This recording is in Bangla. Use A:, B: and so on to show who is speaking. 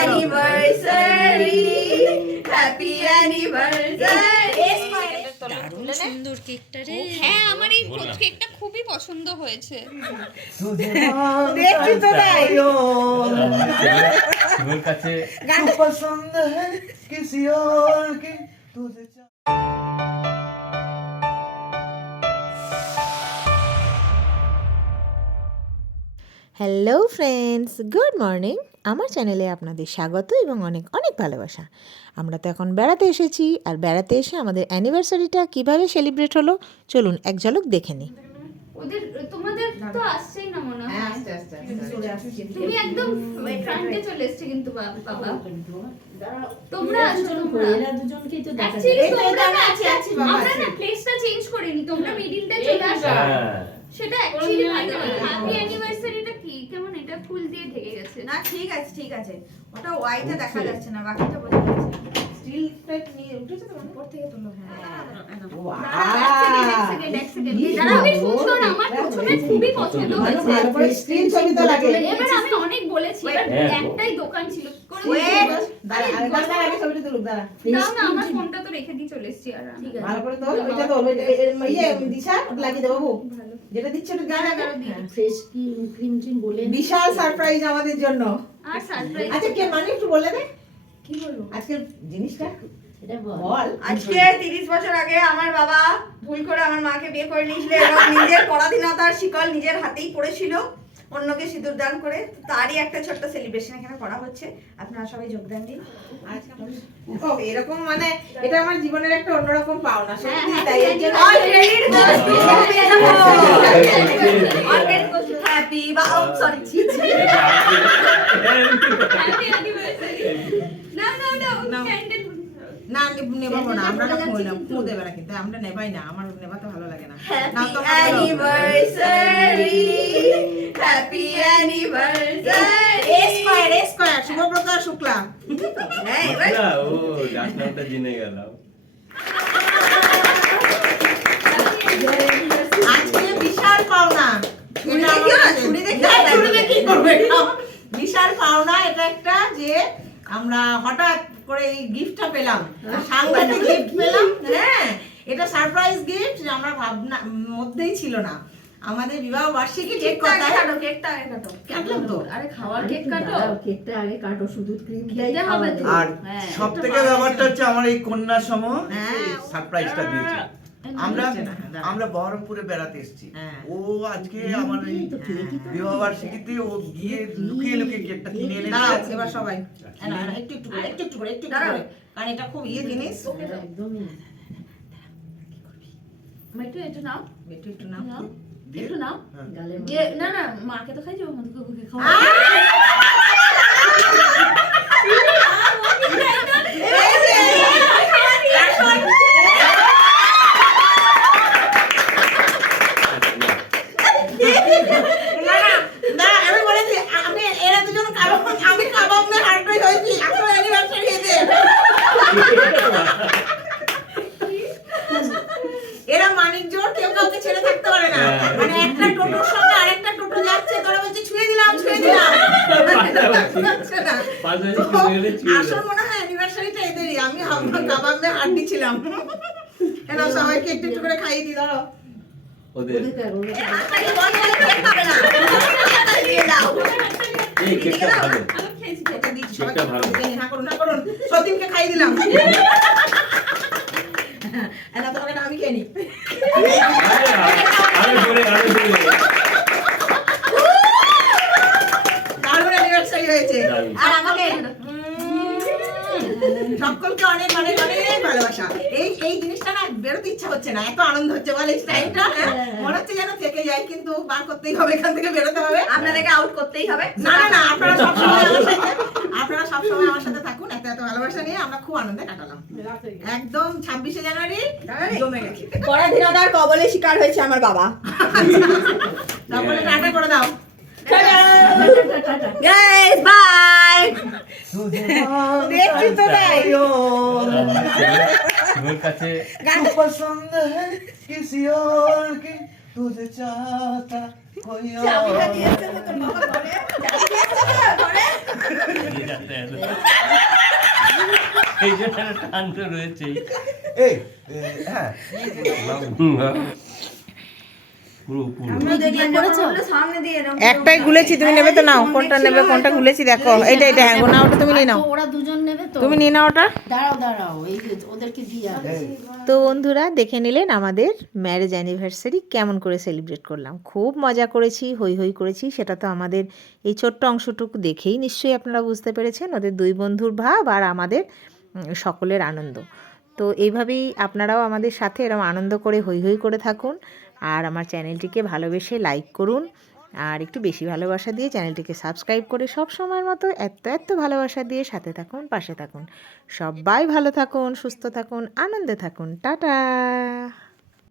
A: অ্যানিভার্সারি হ্যাপি অ্যানিভার্সারি
B: দারুণ সুন্দর কেকটা রে
C: হ্যাঁ আমার এই কেকটা খুবই পছন্দ হয়েছে
A: দেখছি তো তাই
D: ওর কাছে
E: तू पसंद है किसी और की तुझे
F: হ্যালো ফ্রেন্ডস গুড মর্নিং আমার চ্যানেলে আপনাদের স্বাগত এবং অনেক অনেক ভালোবাসা। আমরা তো এখন বেড়াতে এসেছি আর বেড়াতে এসে আমাদের অ্যানিভার্সারিটা কীভাবে সেলিব্রেট হলো চলুন এক ঝলক দেখে নিই।
C: ওদের তোমাদের তো আসছেই না মনে হয়।
A: আস্তে আস্তে আস্তে
C: তুমি একদম ফ্রন্টে চলে এসেছে কিন্তু বাবা। তোমরা আসো তোমরা।
B: দুজনকেই তো
A: তো,
C: তোমরা
A: আমি
C: না-
A: আছি, আছি, বাবা,
C: আমরা না প্লেসটা চেঞ্জ করিনি তোমরা মিডিলটা চলে আসো।
D: হ্যাঁ।
C: সেটা অ্যাকচুয়ালি ভালো হ্যাপি অ্যানিভার্সারিটা কি কেমন এটা ফুল দিয়ে ঢেকে গেছে
A: না ঠিক আছে ঠিক আছে। ওটা ওয়াইটা দেখা যাচ্ছে না বাকিটা বোঝা যাচ্ছে স্টিল প্লেট নিয়ে উঠেছে তো উপর থেকে তুলো হ্যাঁ।
C: বলেছি?
D: হ্যাঁ।
C: একটাই দোকান ছিল
A: যেটা দিচ্ছে বিশাল সারপ্রাইজ আমাদের জন্য। আচ্ছা কে মানে একটু বলে দে। কি বলব? আজকের জিনিসটা?
B: এটা বল।
A: বল।
G: আজকে তিরিশ বছর আগে আমার বাবা ভুল করে আমার মাকে বিয়ে করে নিয়েছিল এবং নিজের পরাধীনতার শিকল নিজের হাতেই পড়েছিল। অন্যকে সিঁদুর দান করে তারই একটা ছোট্ট সেলিব্রেশন এখানে করা হচ্ছে আপনারা সবাই যোগদান দিন
A: আচ্ছা ও এরকম মানে এটা আমার জীবনের একটা অন্যরকম পাওনা সত্যি
C: হ্যাঁ,
A: তাই
G: হ্যাপি বা সরি
C: হ্যাপি অ্যানিভার্সারি না না না ক্যান্ডেল
A: না নেবাবো না আমরা না ফুল না ফুল দেবে না কিন্তু আমরা নেবাই না আমার নেবাতে ভালো লাগে না।
G: হ্যাপি
A: তো
G: anniversary happy anniversary
A: A square A square Shubhaprakash Shukla.
G: হ্যাঁ এবার
D: ও ডাক নামটা জেনে গেলাম।
A: আজকে বিশাল পাওনা। কি এটা? বিশাল পাওনা এটা একটা যে আমরা হঠাৎ করে এই গিফটটা পেলাম। সাংঘাতিক গিফট পেলাম হ্যাঁ। এটা সারপ্রাইজ গিফট আমরা ভাবনা মধ্যেই ছিল না। আমাদের বিবাহ বার্ষিকী কেক
G: কেকটা
A: কথা
G: কাটো কেকটা আগে কাটো।
A: কাটলাম তো?
G: আরে খাওয়ার কেক কাটো।
B: কেকটা আগে কাটো শুধু ক্রিম
G: খেতে হবে তো।
E: আর
G: সবথেকে
E: সব ব্যাপারটা হচ্ছে আমার এই কন্যা সম
A: হ্যাঁ।
E: সারপ্রাইজটা দিয়েছে। আমরা। আমরা বহরমপুরে বেড়াতে এসেছি।
A: হ্যাঁ।
E: ও আজকে আমার এই বিবাহ বার্ষিকীতে ও গিয়ে লুকিয়ে লুকিয়ে কেকটা কিনে এনে
A: দাঁড়াও এবার সবাই। না, না, একটু একটু করে একটু একটু করে একটু একটু করে। কারণ এটা খুব ইয়ে জিনিস?
B: একদমই
G: একটু একটু নাও।
A: একটু একটু নাও।
G: একটু নাও।
E: হ্যাঁ।
G: না না মাকে তো খাই যাব মধুকে খাওয়া
A: না না না আমি বলেছি আমি এরা দুজন কাবাব আমি কাবাব মে হার্টই হয়েছি এখন অ্যানিভার্সারি এদের এরা মানিক জোর কেউ কাউকে ছেড়ে থাকতে পারে না
D: হ্যাঁ।
A: মানে একটা টোটোর সঙ্গে আরেকটা টোটো যাচ্ছে তোরা বলছে ছুঁয়ে দিলাম ছুঁয়ে দিলাম যাচ্ছে না।
D: পাঁচ বছর
A: তো
D: ছুঁয়ে গেলে ছুঁয়ে
A: আসল
D: দিলাম।
A: মনে হয় অ্যানিভার্সারিটা এদেরই আমি হাম- কাবাব হাড্ডি ছিলাম এরা সবাইকে একটু একটু করে খাইয়ে দিই
D: ওদের এই কেকটা ভালো কেকটা ভালো।
A: হ্যাঁ করুন হ্যাঁ করুন সতীনকে খাইয়ে দিলাম না তোমাকে না আমি খেয়ে নিই
D: আরে, আরও জোরে আরও জোরে
A: তারপরে
D: দারুণ।
A: আর আমাকে সকলকে অনেক অনেক অনেক ভালোবাসা। এই এই জিনিসটা না বেরোতে ইচ্ছা হচ্ছে না। এত আনন্দ হচ্ছে বলে এই টাইমটা মনে হচ্ছে যেন থেকে যায় কিন্তু বার করতেই হবে এখান থেকে বেরোতে হবে।
G: আপনাদেরকে আউট করতেই হবে।
A: না না না আপনারা সবসময় আমার সাথে আপনারা সবসময় আমার সাথে থাকুন। এত এত ভালোবাসা নিয়ে আমরা খুব আনন্দে কাটালাম। একদম ছাব্বিশে জানুয়ারি জমে গেছে।
G: পরাধীনতার কবলে শিকার হয়েছে আমার বাবা।
A: তারপরে টাটা করে দাও।
G: গাইস বাই
E: तुझे
A: দেখছি তো তাই
D: ওর কাছে
E: तू पसंद है किसी और की तुझे चाहता
G: চাবিটা দিয়েছে তো তোর বাবা ঘরে চাবি দিয়েছে তো ঘরে
D: এই জন্য একটা টান তো রয়েছেই
E: এই এ, হ্যাঁ
D: হুম, হ্যাঁ। পুরো পুরো।
A: একটাই গুলেছি তুমি নেবে তো নাও। কোনটা নেবে কোনটা গুলেছি দেখো। এইটা এইটা হ্যাঁ না ওটা তুমি নিয়ে নাও।
B: ওরা দুজন নেবে তো।
A: তুমি নিয়ে নাও ওটা।
B: দাঁড়াও দাঁড়াও এই যে ওদেরকে দিয়ে
F: তো বন্ধুরা দেখে নিলেন আমাদের ম্যারেজ অ্যানিভার্সারি কেমন করে সেলিব্রেট করলাম। খুব মজা করেছি হই হই করেছি সেটা তো আমাদের এই ছোট্ট অংশটুকু দেখেই নিশ্চয়ই আপনারা বুঝতে পেরেছেন ওদের দুই বন্ধুর ভাব আর আমাদের সকলের আনন্দ। তো এইভাবেই আপনারাও আমাদের সাথে এরকম আনন্দ করে হই হই করে থাকুন। আর আমার চ্যানেলটিকে ভালোবেসে লাইক করুন। আর একটু বেশি ভালোবাসা দিয়ে চ্যানেলটিকে সাবস্ক্রাইব করে সব সময়ের মতো এত এত ভালোবাসা দিয়ে সাথে থাকুন, পাশে থাকুন। সবাই ভালো থাকুন, সুস্থ থাকুন, আনন্দে থাকুন। টাটা!